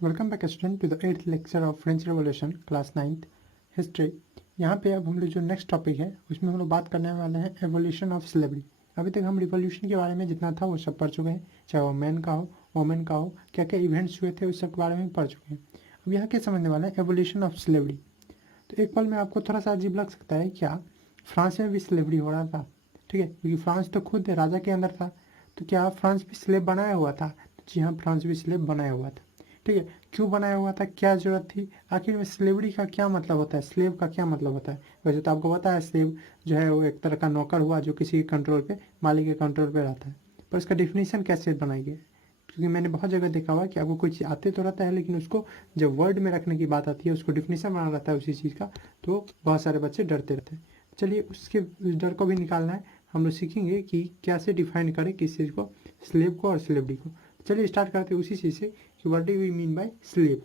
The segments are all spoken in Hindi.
Welcome back student to the 8th lecture of French revolution class 9th history. यहाँ पे अब हम लोग जो नेक्स्ट टॉपिक है उसमें हम लोग बात करने वाले हैं एवोल्यूशन ऑफ स्लेवरी। अभी तक हम रिवोल्यूशन के बारे में जितना था वो सब पढ़ चुके हैं, चाहे वो मैन का हो वोमेन का हो, क्या क्या इवेंट्स हुए थे उस सब के बारे में पढ़ चुके हैं। अब यहाँ क्या समझने वाले हैं एवोल्यूशन ऑफ स्लेवरी। तो एक पल में आपको थोड़ा सा अजीब लग सकता है, क्या फ्रांस में भी स्लेवरी हो रहा था? ठीक है, क्योंकि फ्रांस तो खुद राजा के अंदर था, तो क्या फ्रांस भी स्लेव बनाया हुआ था? जी हाँ, फ्रांस भी स्लेव बनाया हुआ था। ठीक है, क्यों बनाया हुआ था, क्या जरूरत थी, आखिर में स्लेवरी का क्या मतलब होता है, स्लेव का क्या मतलब होता है? वैसे तो आपको पता है स्लेव जो है वो एक तरह का नौकर हुआ जो किसी के कंट्रोल पे, मालिक के कंट्रोल पे रहता है। पर इसका डिफिनीशन कैसे बनाई गई? क्योंकि मैंने बहुत जगह देखा हुआ कि आपको कोई चीज़ आते तो रहता है, लेकिन उसको जब वर्ड में रखने की बात आती है, उसको डिफिनीशन बनाना रहता है उसी चीज़ का, तो बहुत सारे बच्चे डरते रहते हैं। चलिए उसके डर को भी निकालना है, हम लोग सीखेंगे कि कैसे डिफाइन करें किस चीज़ को, स्लेव को और स्लेवरी को। चलिए स्टार्ट करते हैं उसी चीज़ से कि what do we mean by slave.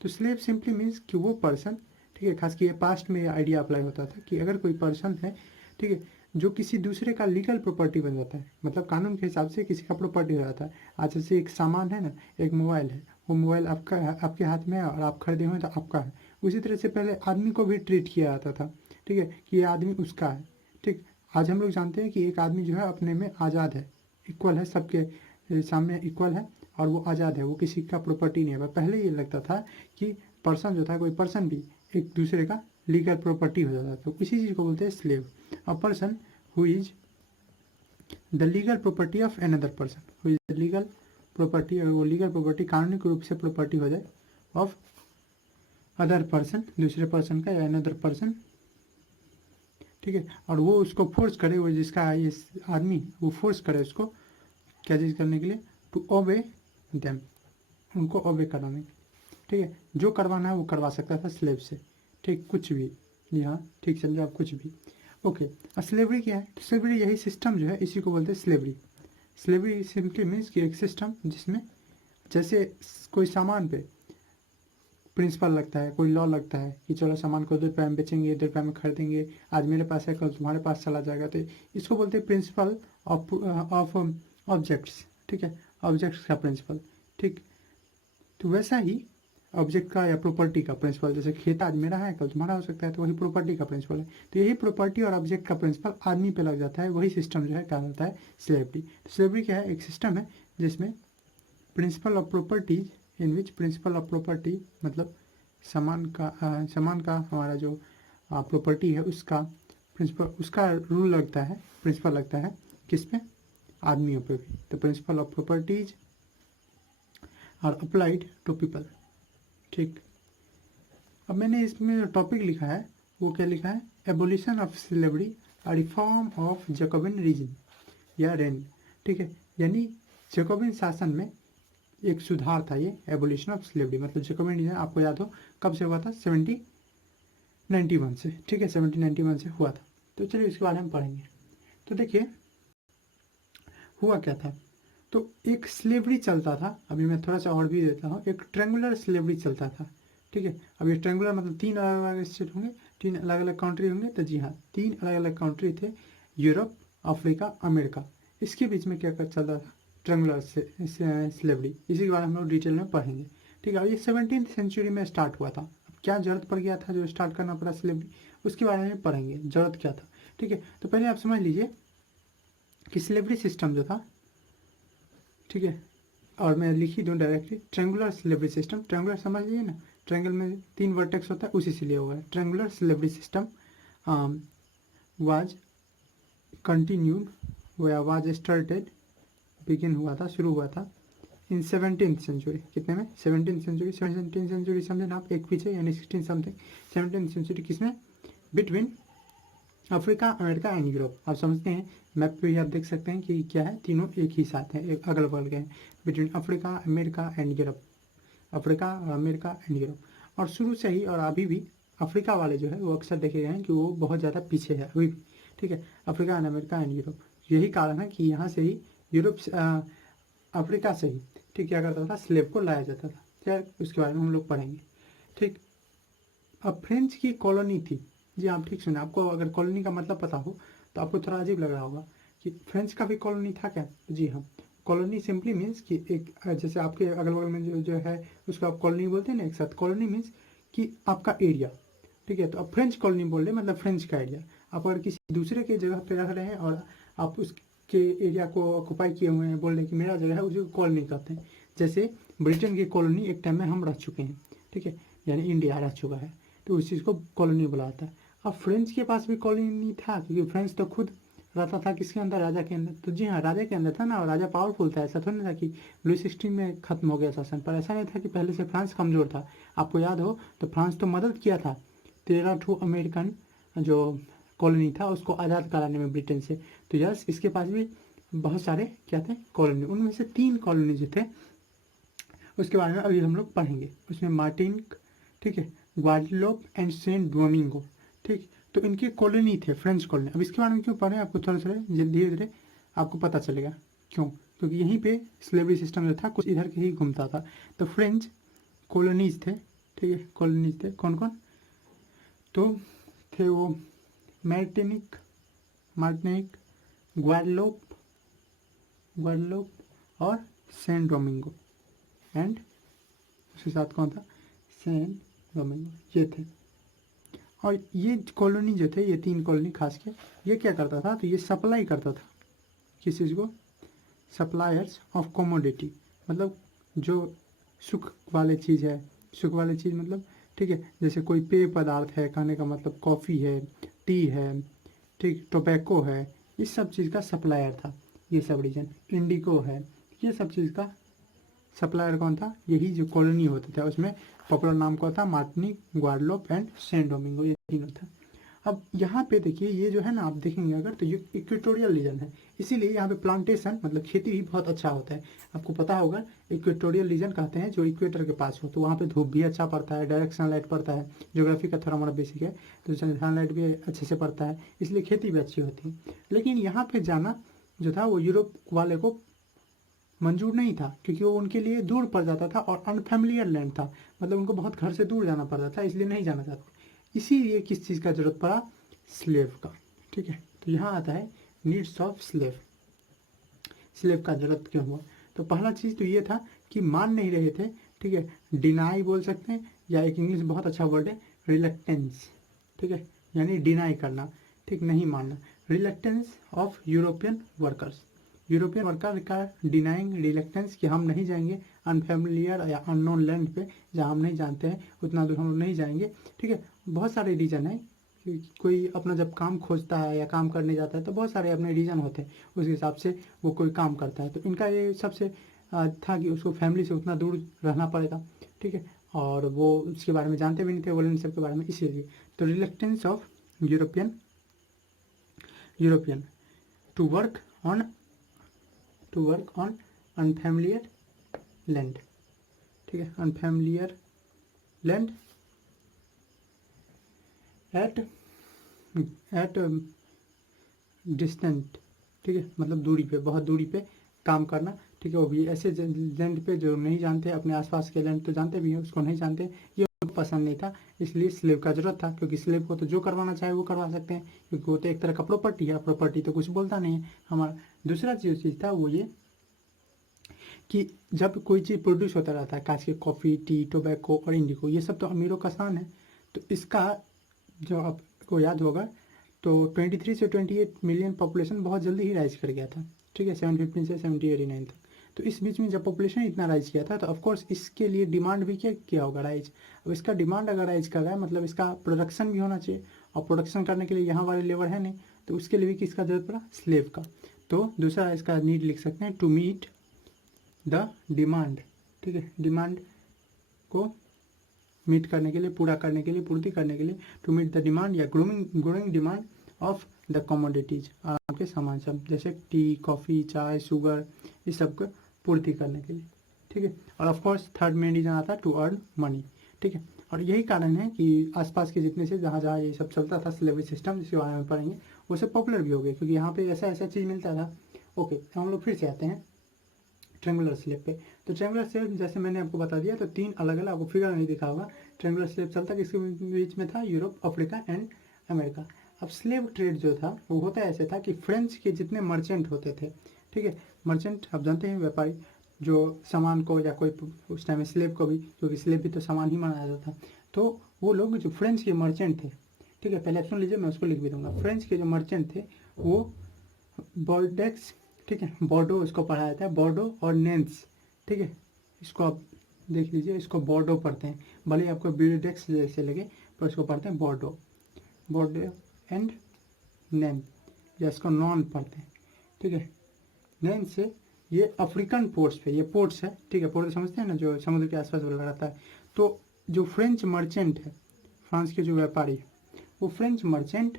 तो स्लेव सिंपली मीन्स कि वो पर्सन, ठीक है, खास ये पास्ट में ये आइडिया अप्लाई होता था कि अगर कोई पर्सन है, ठीक है, जो किसी दूसरे का लीगल प्रॉपर्टी बन जाता है, मतलब कानून के हिसाब से किसी का प्रॉपर्टी हो जाता है। आज जैसे एक सामान है ना, एक मोबाइल है, वो मोबाइल आपका है, आपके हाथ में है और आप खरीदे हुए तो आपका है। उसी तरह से पहले आदमी को भी ट्रीट किया जाता था, ठीक है, कि ये आदमी उसका है। ठीक, आज हम लोग जानते हैं कि एक आदमी जो है अपने में आज़ाद है, इक्वल है, सबके सामने इक्वल है और वो आज़ाद है, वो किसी का प्रॉपर्टी नहीं है। पहले ये लगता था कि पर्सन जो था, कोई पर्सन भी एक दूसरे का लीगल प्रॉपर्टी हो जाता था, तो इसी चीज़ को बोलते हैं slave. A person who is the legal property of another person, who is the legal property, अगर वो लीगल प्रॉपर्टी कानूनी रूप से प्रॉपर्टी हो जाए ऑफ अदर पर्सन, दूसरे पर्सन का या अनदर पर्सन, ठीक है, और वो उसको फोर्स करे, वो जिसका ये आदमी वो फोर्स करे उसको क्या चीज़ करने के लिए, टू ओबे देम, उनको ओबे कराने, ठीक है, जो करवाना है वो करवा सकता था स्लेव से, ठीक, कुछ भी। जी हाँ, ठीक, समझे आप, कुछ भी। ओके, अब स्लेवरी क्या है? तो स्लेवरी यही सिस्टम जो है इसी को बोलते हैं स्लेवरी। स्लेवरी सिंपली मीन्स कि एक सिस्टम जिसमें जैसे कोई सामान पे प्रिंसिपल लगता है, कोई लॉ लगता है कि चलो सामान को 2 रुपये में बेचेंगे, 2 रुपये में खरीदेंगे, आज मेरे पास है कल तुम्हारे पास चला जाएगा, तो इसको बोलते हैं प्रिंसिपल ऑफ ऑब्जेक्ट्स, ठीक है, ऑब्जेक्ट्स का प्रिंसिपल। ठीक, तो वैसा ही ऑब्जेक्ट का या प्रॉपर्टी का प्रिंसिपल, जैसे खेत आज मेरा है कल तुम्हारा हो सकता है, तो वही प्रॉपर्टी का प्रिंसिपल है। तो यही प्रॉपर्टी और ऑब्जेक्ट का प्रिंसिपल आदमी पे लग जाता है, वही सिस्टम जो है क्या होता है, स्लेवरी। तो स्लेवरी क्या है? एक सिस्टम है जिसमें principal of properties, in which principle of property मतलब सामान का हमारा जो प्रॉपर्टी है उसका प्रिंसिपल, उसका रूल लगता है, प्रिंसिपल लगता है किस पे? आदमियों पे भी। तो principal of properties are applied to people. ठीक, अब मैंने इसमें टॉपिक लिखा है वो क्या लिखा है? Abolition of slavery, a reform of Jacobin reason या रेन। ठीक है, यानी जैकोबिन शासन में एक सुधार था, ये एबोलिशन ऑफ स्लेवरी। मतलब जैकोबिन रीजन आपको याद हो कब से हुआ था? 1791 से, ठीक है, 1791 से हुआ था। तो चलिए इसके बारे में पढ़ेंगे। तो देखिए हुआ क्या था। तो एक स्लेवरी चलता था, अभी मैं थोड़ा सा और भी देता हूँ, एक ट्रेंगुलर स्लेवरी चलता था, ठीक है। अब ये ट्रेंगुलर मतलब 3 अलग अलग स्टेट होंगे, 3 अलग अलग कंट्री होंगे, तो जी हाँ 3 अलग अलग कंट्री थे, यूरोप, अफ्रीका, अमेरिका, इसके बीच में क्या चलता था? Triangular slavery. इसी के बारे में हम लोग डिटेल में पढ़ेंगे, ठीक है। ये 17th सेंचुरी में स्टार्ट हुआ था। अब क्या जरूरत पड़ गया था जो स्टार्ट करना पड़ा स्लेवरी, उसके बारे में पढ़ेंगे, जरूरत क्या था, ठीक है। तो पहले आप समझ लीजिए कि स्लेवरी सिस्टम जो था, ठीक है, और मैं लिख ही दूँ directly, triangular slavery system. Triangular समझ लीजिए ना, ट्रेंगल में 3 वर्टेक्स होता है, उसी से लिया हुआ है। Triangular slavery system was continued या वाज स्टार्टेड, बिगिन हुआ था, शुरू हुआ था इन 17th सेंचुरी। कितने में? 17th century. 17th सेंचुरी समझे ना आप, एक पीछे यानी 16 समथिंग। 17th सेंचुरी किसमें? Between Africa, America and Europe. आप समझते हैं, मैप पे भी आप देख सकते हैं कि क्या है, तीनों एक ही साथ हैं, एक अगल बगल के हैं, between Africa, America and Europe. Africa और अमेरिका एंड यूरोप। और शुरू से ही और अभी भी अफ्रीका वाले जो है वो अक्सर देखे गए हैं कि वो बहुत ज़्यादा पीछे है अभी भी, ठीक है, Africa and America and Europe. यही कारण है कि यहाँ से ही यूरोप अफ्रीका से ही, ठीक, क्या करता था, स्लेव को लाया जाता था। क्या, उसके बारे में हम लोग पढ़ेंगे, ठीक। अब फ्रेंच की कॉलोनी थी, जी आप ठीक सुने, आपको अगर कॉलोनी का मतलब पता हो तो आपको थोड़ा अजीब लग रहा होगा कि फ्रेंच का भी कॉलोनी था क्या? जी हाँ, कॉलोनी सिंपली मीन्स कि एक जैसे आपके अगल बगल में जो जो है उसको आप कॉलोनी बोलते हैं ना एक साथ। कॉलोनी मीन्स कि आपका एरिया, ठीक है। तो आप फ्रेंच कॉलोनी बोल रहे हैं मतलब फ्रेंच का एरिया। आप अगर किसी दूसरे के जगह पे रह रहे हैं और आप उसके एरिया को ऑक्यूपाई किए हुए हैं, बोल रहे हैं कि मेरा जगह है, उसी को कॉलोनी कहते हैं। जैसे ब्रिटेन की कॉलोनी एक टाइम में हम रह चुके हैं, ठीक है, यानी इंडिया रह चुका है, तो उस चीज़ को कॉलोनी बुलाता है। अब फ्रेंच के पास भी कॉलोनी था, क्योंकि फ्रेंच तो खुद रहता था किसके अंदर, राजा के अंदर। तो जी हाँ, राजा के अंदर था ना, और राजा पावरफुल था। ऐसा थोड़ी ना था कि लुई 16 में खत्म हो गया शासन, पर ऐसा नहीं था कि पहले से फ्रांस कमज़ोर था। आपको याद हो तो फ्रांस तो मदद किया था 13 ठो अमेरिकन जो कॉलोनी था उसको आज़ाद कराने में ब्रिटेन से। तो यस, इसके पास भी बहुत सारे क्या थे, कॉलोनी। उनमें से 3 कॉलोनी जो थे उसके बारे में अभी हम लोग पढ़ेंगे। उसमें मार्टिनिक, ठीक है, ग्वाडेलोप एंड सेंट डोमिंगो, ठीक। तो इनके कॉलोनी थे, फ्रेंच कॉलोनी। अब इसके बारे में क्यों पढ़े, आपको थोड़ा थोड़ा धीरे धीरे आपको पता चलेगा क्यों। क्योंकि यहीं पे स्लेवरी सिस्टम जो था कुछ इधर के ही घूमता था। तो फ्रेंच कॉलोनीज थे, ठीक है, कॉलोनीज थे कौन कौन, तो थे वो मार्टिनिक, मार्टिनिक, ग्वाडेलोप, ग्वाडेलोप और सेंट डोमिंगो एंड उसके साथ कौन था, सेंट डोमिंगो, ये थे। और ये कॉलोनी जो थे, ये 3 कॉलोनी खास के, ये क्या करता था, तो ये सप्लाई करता था किस चीज़ को, सप्लायर्स ऑफ कमोडिटी, मतलब जो सुख वाले चीज़ है, सुख वाले चीज़ मतलब, ठीक है, जैसे कोई पेय पदार्थ है, कहने का मतलब कॉफ़ी है, टी है, ठीक, टोबैको है, इस सब चीज़ का सप्लायर था ये सब रीजन। इंडिको है, ये सब चीज़ का सप्लायर कौन था, यही जो कॉलोनी होता था उसमें पॉपुलर नाम कौन था, मार्टिनिक, ग्वाडेलोप एंड सेंट डोमिंगो, ये तीनों था। अब यहाँ पे देखिए ये जो है ना, आप देखेंगे अगर तो ये इक्वेटोरियल रीजन है, इसीलिए यहाँ पे प्लांटेशन मतलब खेती भी बहुत अच्छा होता है। आपको पता होगा इक्वेटोरियल रीजन कहते हैं जो इक्वेटर के पास हो, तो वहाँ पे धूप भी अच्छा पड़ता है, डायरेक्ट सनलाइट पड़ता है। ज्योग्राफी का थोड़ा मोड़ा बेसिक है, तो सनलाइट भी अच्छे से पड़ता है, इसलिए खेती भी अच्छी होती है। लेकिन यहाँ पे जाना जो था वो यूरोप वाले को मंजूर नहीं था, क्योंकि वो उनके लिए दूर पड़ जाता था और अनफेमिलियर लैंड था, मतलब उनको बहुत घर से दूर जाना पड़ता था, इसलिए नहीं जाना चाहते। इसीलिए किस चीज़ का जरूरत पड़ा, स्लेव का, ठीक है। तो यहाँ आता है नीड्स ऑफ स्लेव, स्लेव का जरूरत क्यों हुआ। तो पहला चीज़ तो ये था कि मान नहीं रहे थे, ठीक है, डिनाई बोल सकते हैं, या एक इंग्लिश बहुत अच्छा वर्ड है रिलक्टेंस, ठीक है, यानी डिनाई करना, ठीक, नहीं मानना। Reluctance of European workers, European worker का डिनाइंग रिलक्टेंस कि हम नहीं जाएंगे अनफेमिलियर या अननोन लैंड पे, जहाँ हम नहीं जानते हैं उतना दूर हम लोग नहीं जाएंगे, ठीक है। बहुत सारे रीज़न है, कोई अपना जब काम खोजता है या काम करने जाता है तो बहुत सारे अपने रीज़न होते हैं, उस हिसाब से वो कोई काम करता है। तो इनका ये सबसे था कि उसको फैमिली से उतना दूर रहना पड़ेगा, ठीक है, और वो उसके बारे में जानते भी नहीं थे, वोलेंट सब के बारे में, इसीलिए। तो reluctance of European European to work on unfamiliar land, ठीक है, unfamiliar land at at distant, ठीक है, मतलब दूरी पे, बहुत दूरी पे काम करना, ठीक है, वो भी ऐसे लैंड पे जो नहीं जानते, अपने आसपास के लैंड तो जानते भी हैं, उसको नहीं जानते, ये उनको पसंद नहीं था, इसलिए स्लेव का जरूरत था। क्योंकि स्लेव को तो जो करवाना चाहे वो करवा सकते हैं, क्योंकि वो तो एक तरह का प्रॉपर्टी है, प्रॉपर्टी तो कुछ बोलता नहीं है हमारा। दूसरा जो चीज़ था वो ये कि जब कोई चीज़ प्रोड्यूस होता रहता है, खास के कॉफ़ी, टी, टोबैको और इंडिको, ये सब तो अमीरों का शान है। तो इसका जो आपको याद होगा तो 23 से 28 मिलियन पॉपुलेशन बहुत जल्दी ही राइज कर गया था, ठीक है, 715 से 1789 तक। तो इस बीच में जब पॉपुलेशन इतना राइज किया था तो ऑफकोर्स इसके लिए डिमांड भी क्या किया होगा, राइज। अब इसका डिमांड अगर राइज कर रहा है मतलब इसका प्रोडक्शन भी होना चाहिए, और प्रोडक्शन करने के लिए यहाँ वाले लेबर है नहीं, तो उसके लिए भी किसका जरूरत पड़ा, स्लेव का। तो दूसरा इसका नीड लिख सकते हैं, टू मीट द डिमांड, ठीक है, डिमांड को मीट करने के लिए, पूरा करने के लिए, पूर्ति करने के लिए, टू मीट द डिमांड या growing demand of the commodities, आपके सामान सब जैसे टी, कॉफ़ी, चाय, शुगर, इस सब को पूर्ति करने के लिए, ठीक है। और of course third main reason आता है टू अर्न मनी, ठीक है। और यही कारण है कि आसपास के जितने से जहाँ जहाँ ये सब चलता था स्लेवरी सिस्टम, जिसके बारे में पढ़ेंगे, वो सब पॉपुलर भी हो गए, क्योंकि यहाँ पे ऐसा ऐसा चीज़ मिलता था। ओके, तो हम लोग फिर से आते हैं ट्रेंगुलर स्लेब पे। तो ट्रेंगुलर स्लेब जैसे मैंने आपको बता दिया, तो 3 अलग अलग, आपको फिगर नहीं दिखा होगा, ट्रेंगुलर स्लेब चलता किसके बीच में था, यूरोप, अफ्रीका एंड अमेरिका। अब स्लेब ट्रेड जो था वो होता ऐसे था कि फ्रेंच के जितने मर्चेंट होते थे, ठीक है। मर्चेंट आप जानते हैं व्यापारी, जो सामान को या कोई उस टाइम में स्लेव को भी, क्योंकि स्लेव भी तो सामान ही माना जाता था, तो वो लोग जो फ्रेंच के मर्चेंट थे, ठीक है, पहले आप सुन लीजिए, मैं उसको लिख भी दूंगा। फ्रेंच के जो मर्चेंट थे वो बॉर्डेक्स, ठीक है, बॉर्डो इसको पढ़ा जाता है, बॉर्डो और नेंस, ठीक है, इसको आप देख लीजिए, इसको बॉर्डो पढ़ते हैं, भले ही आपको बीडेक्स जैसे लगे, पर इसको पढ़ते हैं बॉर्डो, बॉर्डो एंड नैन, या इसको नॉन पढ़ते हैं, ठीक है। नैन से ये अफ्रीकन पोर्ट्स पे, ये पोर्ट्स है, ठीक है, पोर्ट समझते हैं ना, जो समुद्र के आसपास वाला रहता है। तो जो फ्रेंच मर्चेंट है, फ्रांस के जो व्यापारी है, वो फ्रेंच मर्चेंट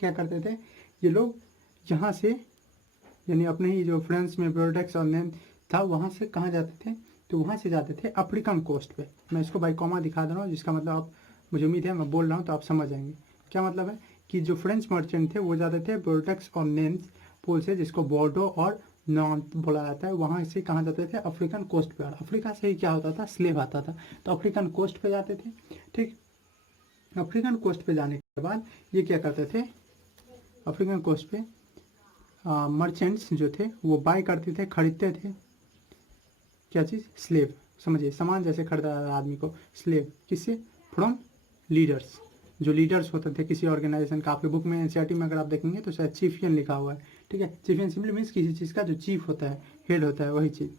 क्या करते थे, ये लोग यहाँ से, यानी अपने ही जो फ्रांस में प्रोडक्ट्स और नैन था, वहाँ से कहाँ जाते थे, तो वहाँ से जाते थे अफ्रीकन कोस्ट पे। मैं इसको बाई कॉमा दिखा दे रहा हूँ, जिसका मतलब आप, मुझे उम्मीद है मैं बोल रहा हूँ तो आप समझ जाएंगे क्या मतलब है, कि जो फ्रेंच मर्चेंट थे वो जाते थे प्रोडक्ट्स और नेन्स पोल से, जिसको बॉर्डो और नॉन बोला जाता है, वहाँ से कहाँ जाते थे, अफ्रीकन कोस्ट पे। और अफ्रीका से ही क्या होता था, स्लेव आता था, तो अफ्रीकन कोस्ट पे जाते थे, ठीक। अफ्रीकन कोस्ट पे जाने के बाद ये क्या करते थे, अफ्रीकन कोस्ट पे मर्चेंट्स जो थे वो बाय करते थे, खरीदते थे, क्या चीज़, स्लेव, समझिए, सामान जैसे खरीदा आदमी को, स्लेव किससे, फ्रॉम लीडर्स, जो लीडर्स होते थे किसी ऑर्गेनाइजेशन का। आपके बुक में एनसीईआरटी में अगर आप देखेंगे तो शायद चीफियन लिखा हुआ है, ठीक है। चीफियन सिंपली मीन्स किसी चीज़ का जो चीफ होता है, हेड होता है, वही चीज़,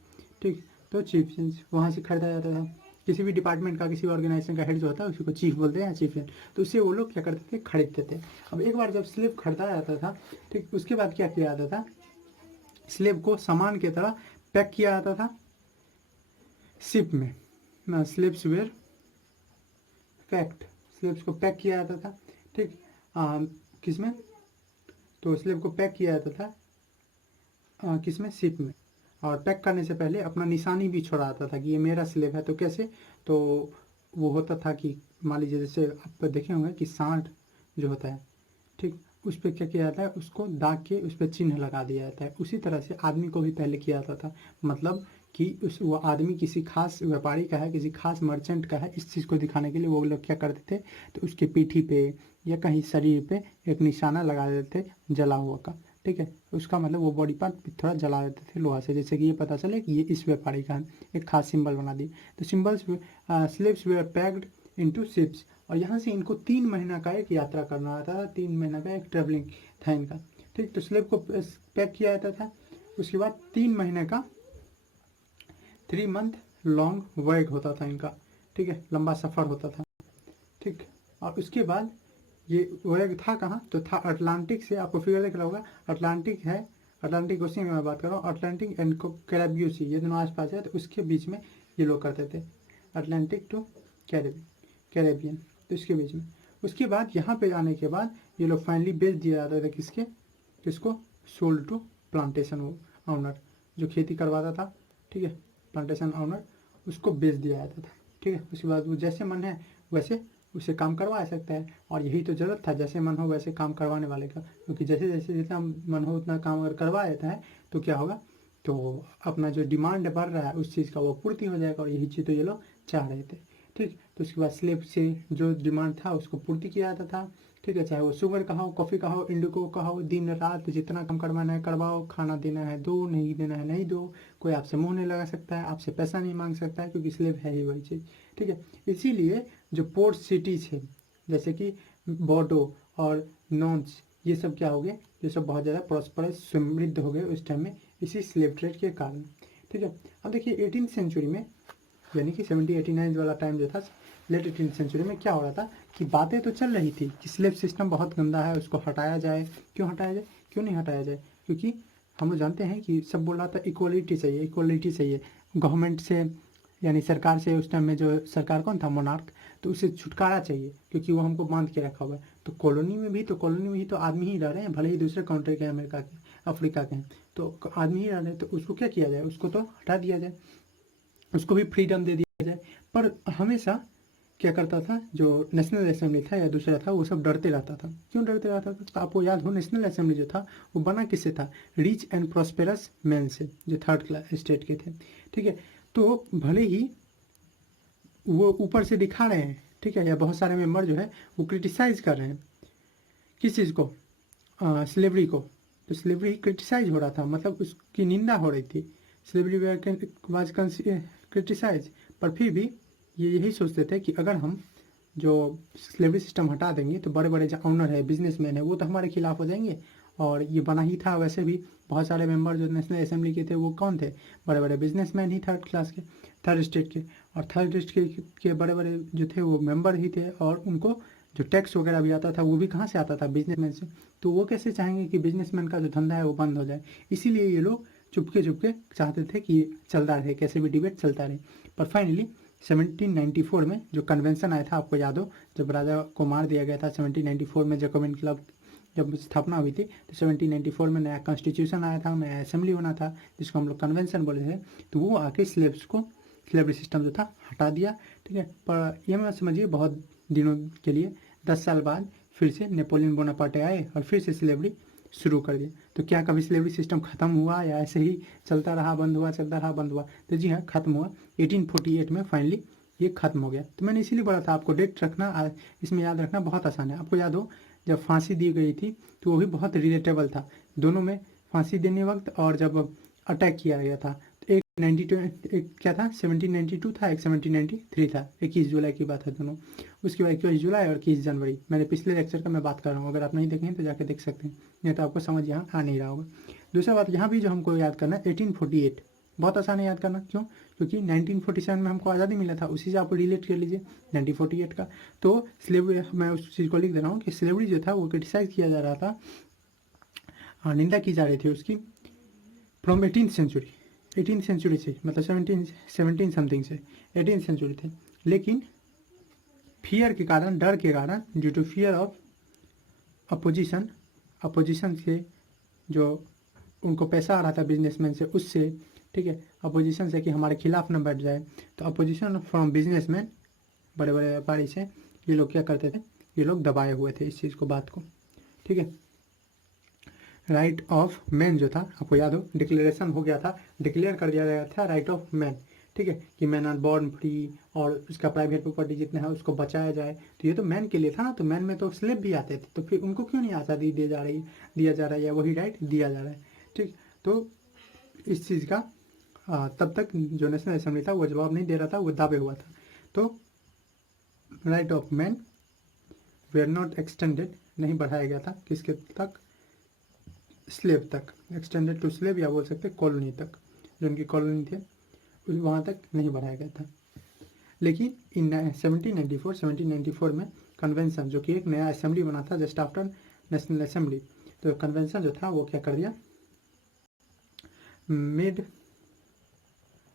ठीक। तो चीफियन वहाँ से खरीदा जाता था, किसी भी डिपार्टमेंट का, किसी ऑर्गेनाइजेशन का हेड जो होता है उसी को चीफ बोलते हैं, चीफियन। तो उससे वो लोग क्या करते थे, खरीदते थे। अब एक बार जब स्लेव खरीदा जाता था, ठीक, उसके बाद क्या किया जाता था, स्लेव को सामान की तरह पैक किया जाता था शिप में, स्लेब्स वेयर पैक्ड, स्लेब्स को पैक किया जाता था, ठीक। किस में, तो स्लेब को पैक किया जाता था किस में, शिप में। और पैक करने से पहले अपना निशानी भी छोड़ा जाता था कि ये मेरा स्लेब है। तो कैसे, तो वो होता था कि मान लीजिए, जैसे आप देखे होंगे कि सांड जो होता है, ठीक, उस पर क्या किया जाता है, उसको दाग के उस पर चिन्ह लगा दिया जाता है। उसी तरह से आदमी को भी पहले किया जाता था, मतलब कि उस वो आदमी किसी खास व्यापारी का है, किसी खास मर्चेंट का है, इस चीज़ को दिखाने के लिए वो लोग क्या करते थे, तो उसके पीठी पे या कहीं शरीर पे एक निशाना लगा देते थे जला हुआ का, ठीक है। उसका मतलब वो बॉडी पार्ट थोड़ा जला देते थे लोहा से, जैसे कि ये पता चले कि ये इस व्यापारी का है, एक खास सिंबल बना दिए। तो symbols, slips were packed into ships. और यहाँ से इनको 3 महीना का एक यात्रा करना आता था, 3 महीना का एक ट्रेवलिंग था इनका, ठीक। तो स्लेब को पैक किया जाता था, उसके बाद 3 महीने का 3 मंथ लॉन्ग वर्क होता था इनका, ठीक है, लंबा सफ़र होता था, ठीक। और उसके बाद ये वर्क था कहाँ, तो था अटलांटिक से, आपको फिगर देख रहा होगा, अटलांटिक है, अटलांटिक ओशियन की मैं बात कर रहा हूँ, अटलांटिक एंड कैरेबियन सी, ये दोनों आस पास है, तो उसके बीच में ये लोग करते थे, अटलांटिक टू कैरेबियन, तो इसके बीच में। उसके बाद यहाँ पे आने के बाद ये लोग फाइनली बेच दिया जाता था, किसके, किसको, सोल्ड टू प्लांटेशन ओनर, जो खेती करवाता था, ठीक है, प्लांटेशन ओनर, उसको बेच दिया जाता था, ठीक है। उसके बाद वो जैसे मन है वैसे उसे काम करवा सकता है। और यही तो ज़रूरत था, जैसे मन हो वैसे काम करवाने वाले का, क्योंकि जैसे जैसे जितना मन हो उतना काम अगर करवा देता है तो क्या होगा, तो अपना जो डिमांड बढ़ रहा है उस चीज़ का वो पूर्ति हो जाएगा। और यही चीज़ तो ये लोग चाह रहे थे, ठीक। तो उसके बाद स्लेब से जो डिमांड था उसको पूर्ति किया जाता था, ठीक है, चाहे वो शुगर का हो, कॉफ़ी का हो, इंडिको का हो, दिन रात जितना काम करवाना है करवाओ, खाना देना है दो, नहीं देना है नहीं दो, कोई आपसे मुंह नहीं लगा सकता है, आपसे पैसा नहीं मांग सकता है, क्योंकि स्लेब है ही वही चीज़, ठीक है। इसीलिए जो पोर्ट सिटीज है, जैसे कि बॉर्डो और नॉन्स, ये सब क्या हो गए, ये सब बहुत ज़्यादा प्रॉस्परस, समृद्ध हो गए उस टाइम में, इसी स्लेव ट्रेड के कारण, ठीक है। अब देखिए 18th सेंचुरी में, यानी कि 1789 वाला टाइम जो था, लेट 18th सेंचुरी में क्या हो रहा था कि बातें तो चल रही थी कि स्लेव सिस्टम बहुत गंदा है, उसको हटाया जाए। क्यों हटाया जाए, क्यों नहीं हटाया जाए, क्योंकि हम लोग जानते हैं कि सब बोल रहा था इक्वलिटी चाहिए, इक्वलिटी चाहिए गवर्नमेंट से, यानी सरकार से। उस टाइम में जो सरकार कौन था, मोनार्क, तो उसे छुटकारा चाहिए, क्योंकि वो हमको बांध के रखा हुआ है। तो कॉलोनी में भी तो आदमी ही रह रहे हैं, भले ही दूसरे कंट्री के, अमेरिका के, अफ्रीका के हैं, तो आदमी ही रह रहे हैं, तो उसको क्या किया जाए, उसको तो हटा दिया जाए, उसको भी फ्रीडम दे दिया जाए। पर हमेशा क्या करता था जो नेशनल असेंबली था या दूसरा था, वो सब डरते रहता था। क्यों डरते रहता था, तो आपको याद हो नेशनल असेंबली जो था वो बना किससे था, रिच एंड प्रॉस्पेरस मैन से, जो थर्ड क्लास स्टेट के थे, ठीक है। तो भले ही वो ऊपर से दिखा रहे हैं, ठीक है, या बहुत सारे मेंबर जो है वो क्रिटिसाइज कर रहे हैं किस चीज़ को, स्लेवरी को, तो स्लेवरी क्रिटिसाइज हो रहा था, मतलब उसकी निंदा हो रही थी। स्लेवरी वाज क्रिटिसाइज, पर फिर भी ये यही सोचते थे कि अगर हम जो स्लेवरी सिस्टम हटा देंगे तो बड़े बड़े जो ऑनर है, बिजनेसमैन है, वो तो हमारे खिलाफ हो जाएंगे। और ये बना ही था वैसे भी, बहुत सारे मेंबर जो नेशनल असेंबली के थे वो कौन थे, बड़े बड़े बिजनेसमैन ही, थर्ड क्लास के, थर्ड स्टेट के। और थर्ड स्टेट के बड़े बड़े जो थे वो मेंबर ही थे, और उनको जो टैक्स वगैरह भी आता था वो भी कहाँ से आता था, बिजनेसमैन से। तो वो कैसे चाहेंगे कि बिजनेसमैन का जो धंधा है वो बंद हो जाए। इसीलिए ये लोग चुपके चुपके चाहते थे कि चलता रहे, कैसे भी डिबेट चलता रहे। पर फाइनली 1794 में जो कन्वेंशन आया था, आपको याद हो, जब राजा को मार दिया गया था 1794 में, जैकोबिन क्लब जब स्थापना हुई थी, तो 1794 में नया कॉन्स्टिट्यूशन आया था, नया असेंबली बना था, जिसको हम लोग कन्वेंशन बोले थे। तो वो आके स्लेवरी सिस्टम जो था हटा दिया। ठीक है, पर यह मत समझिए बहुत दिनों के लिए, 10 साल बाद फिर से नेपोलियन बोनापार्टे आए और फिर से स्लेवरी शुरू कर दिया। तो क्या कभी स्लेवरी सिस्टम खत्म हुआ या ऐसे ही चलता रहा, बंद हुआ, चलता रहा, बंद हुआ? तो जी हाँ, खत्म हुआ। 1848 में फाइनली ये खत्म हो गया। तो मैंने इसीलिए बोला था आपको डेट रखना, इसमें याद रखना बहुत आसान है। आपको याद हो जब फांसी दी गई थी तो वो भी बहुत रिलेटेबल था, दोनों में, फांसी देने वक्त और जब अटैक किया गया था। तो एक 92, एक क्या था 1792 था, एक 1793 था। 21 जुलाई की बात है दोनों। उसके बाद 21 जुलाई और 21 जनवरी, मैंने पिछले लेक्चर का मैं बात कर रहा हूँ, अगर आप नहीं देखें तो जाके देख सकते हैं, नहीं तो आपको समझ यहाँ आ नहीं रहा होगा। दूसरा बात यहाँ भी जो हमको याद करना है 1848, बहुत आसान है याद करना। क्यों? क्योंकि 1947 में हमको आज़ादी मिला था, उसी से आप रिलेट कर लीजिए 1948 का। तो स्लेवरी, मैं उस चीज़ को लिख दे रहा हूँ कि स्लेवरी जो था वो क्रिटिसाइज किया जा रहा था, निंदा की जा रही थी उसकी, फ्रॉम 18th सेंचुरी से, मतलब 17 समथिंग से 18th सेंचुरी थे। लेकिन फियर के कारण, डर के कारण, due to fear of opposition से, जो उनको पैसा आ रहा था बिजनेसमैन से, उससे, ठीक है, अपोजिशन से कि हमारे खिलाफ न बैठ जाए, तो अपोजिशन फ्रॉम बिजनेसमैन, बड़े बड़े व्यापारी से, ये लोग क्या करते थे, ये लोग दबाए हुए थे इस चीज़ को, बात को। ठीक है, राइट ऑफ मैन जो था, आपको याद हो, डिक्लेरेशन हो गया था, डिक्लेयर कर दिया गया था राइट ऑफ मैन। ठीक है, कि मैन आर बॉर्न फ्री, और उसका प्राइवेट प्रॉपर्टी जितना है उसको बचाया जाए। तो ये तो मैन के लिए था ना, तो मैन में तो स्लेव भी आते थे, तो फिर उनको क्यों नहीं आज़ादी दिया जा रहा है, या वही राइट दिया जा रहा है। ठीक, तो इस चीज़ का तब तक जो नेशनल असेंबली था वो जवाब नहीं दे रहा था, वो दावे हुआ था। तो right of man were not extended, नहीं बढ़ाया गया था, किसके तक, स्लेव तक, एक्सटेंडेड टू स्लेव, या बोल सकते कॉलोनी तक, जो उनकी कॉलोनी थे वहाँ तक नहीं बढ़ाया गया था। लेकिन इन 1794 में कन्वेंशन, जो कि एक नया असेंबली बना था जस्ट आफ्टर नेशनल असेंबली, तो कन्वेंशन जो था वो क्या कर दिया, मेड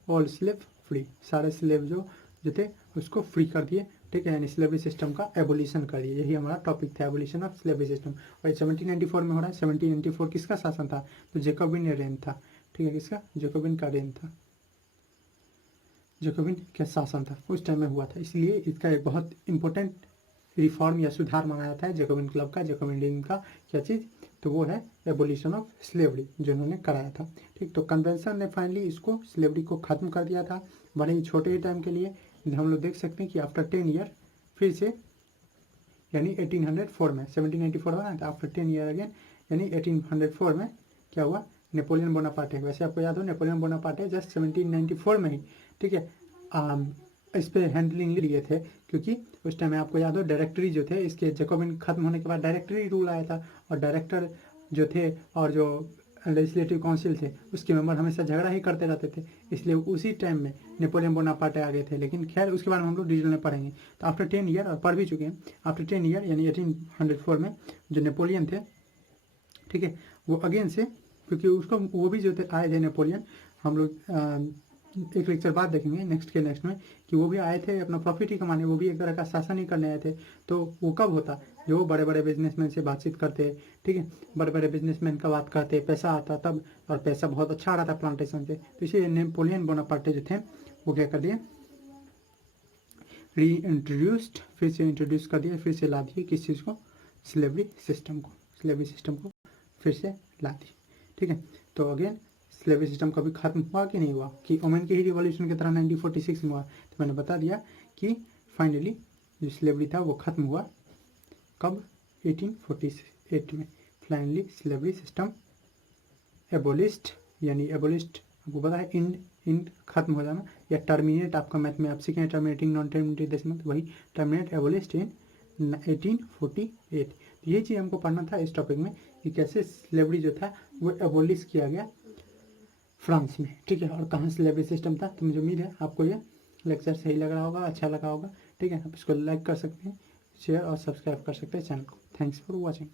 ऑल स्लेव फ्री, सारे स्लेव जो थे उसको फ्री कर दिए। ठीक है, यानी स्लेवरी सिस्टम का एबोलिशन कर दिया, यही हमारा टॉपिक था, एबोलिशन ऑफ स्लेवरी सिस्टम। और 1794 में हो रहा है। 1794 किसका शासन था, तो जैकोबिन रेन था। ठीक है, किसका, जैकोबिन का रेन था, जैकोबिन का शासन था, उस टाइम में हुआ था। इसलिए इसका एक बहुत इंपॉर्टेंट रिफॉर्म या सुधार माना जाता है जैकोबिन क्लब का, जैकोबिन रिंग का। क्या चीज़, तो वो है एबोलिशन ऑफ स्लेवरी, जो उन्होंने कराया था। ठीक, तो कन्वेंशन ने फाइनली इसको, स्लेवरी को ख़त्म कर दिया था, बड़े ही छोटे ही टाइम के लिए। हम लोग देख सकते हैं कि आफ्टर 10 ईयर फिर से, यानी 1804 में, 1794 हुआ ना, आफ्टर 10 ईयर अगेन, यानी 1804 में क्या हुआ, नेपोलियन बोनापार्टे, वैसे आपको याद हो नेपोलियन बोनापार्टे जस्ट 1794 में ही, ठीक है, इस पे हैंडलिंग लिए थे, क्योंकि उस टाइम में आपको याद हो डायरेक्टरी जो थे, इसके जैकोबिन खत्म होने के बाद डायरेक्टरी रूल आया था, और डायरेक्टर जो थे और जो लेजिस्लेटिव काउंसिल थे उसके मेंबर हमेशा झगड़ा ही करते रहते थे, इसलिए उसी टाइम में नेपोलियन बोनापार्टे आ गए थे। लेकिन खैर उसके बारे में हम लोग डिटेल में पढ़ेंगे। तो आफ्टर 10 ईयर, और पढ़ भी चुके हैं, आफ्टर 10 ईयर यानी 1804 में जो नेपोलियन थे, ठीक है, वो अगेन से, क्योंकि उसको वो भी जो थे आए थे नेपोलियन, हम लोग एक लेक्चर बाद देखेंगे नेक्स्ट में, कि वो भी आए थे अपना प्रॉफिट ही कमाने, वो भी एक तरह का शासन ही करने आए थे। तो वो कब होता, जो बड़े बड़े बिजनेसमैन से बातचीत करते, ठीक है, बड़े बड़े बिजनेसमैन का बात करते, पैसा आता तब, और पैसा बहुत अच्छा आ रहा था प्लांटेशन से। तो इसीलिए नेपोलियन बोनापार्टे जो थे वो क्या कर दिए, री इंट्रोड्यूस्ड, फिर से इंट्रोड्यूस कर दिया, फिर से ला दिए किस चीज़ को, स्लेवरी सिस्टम को फिर से ला दी। ठीक है, तो अगेन स्लेवरी सिस्टम कभी खत्म हुआ कि नहीं हुआ, कि ओमेन के ही रिवॉल्यूशन की तरह 1946 में हुआ। तो मैंने बता दिया कि फाइनली जो स्लेवरी था वो खत्म हुआ कब, 1848 में फाइनली स्लेवरी सिस्टम एबोलिस्ट यानी एबोलिस्ट आपको पता है इंड खत्म हो जाना, या टर्मिनेट आपका मैथ में आप सीखें टर्मिनेटिंग नॉन टर्मिनेटिव डेसिमल, वही टर्मिनेट एबोलिस्ट इन 1848। तो ये चीज़ हमको पढ़ना था इस टॉपिक में कि कैसे स्लेवरी जो था वो एबोलिश किया गया फ्रांस में, ठीक है, और कहाँ स्लेवरी सिस्टम था। तो मुझे उम्मीद है आपको ये लेक्चर सही लग रहा होगा, अच्छा लगा होगा, ठीक है। आप इसको लाइक कर सकते हैं, शेयर और सब्सक्राइब कर सकते हैं चैनल को। Thanks for watching.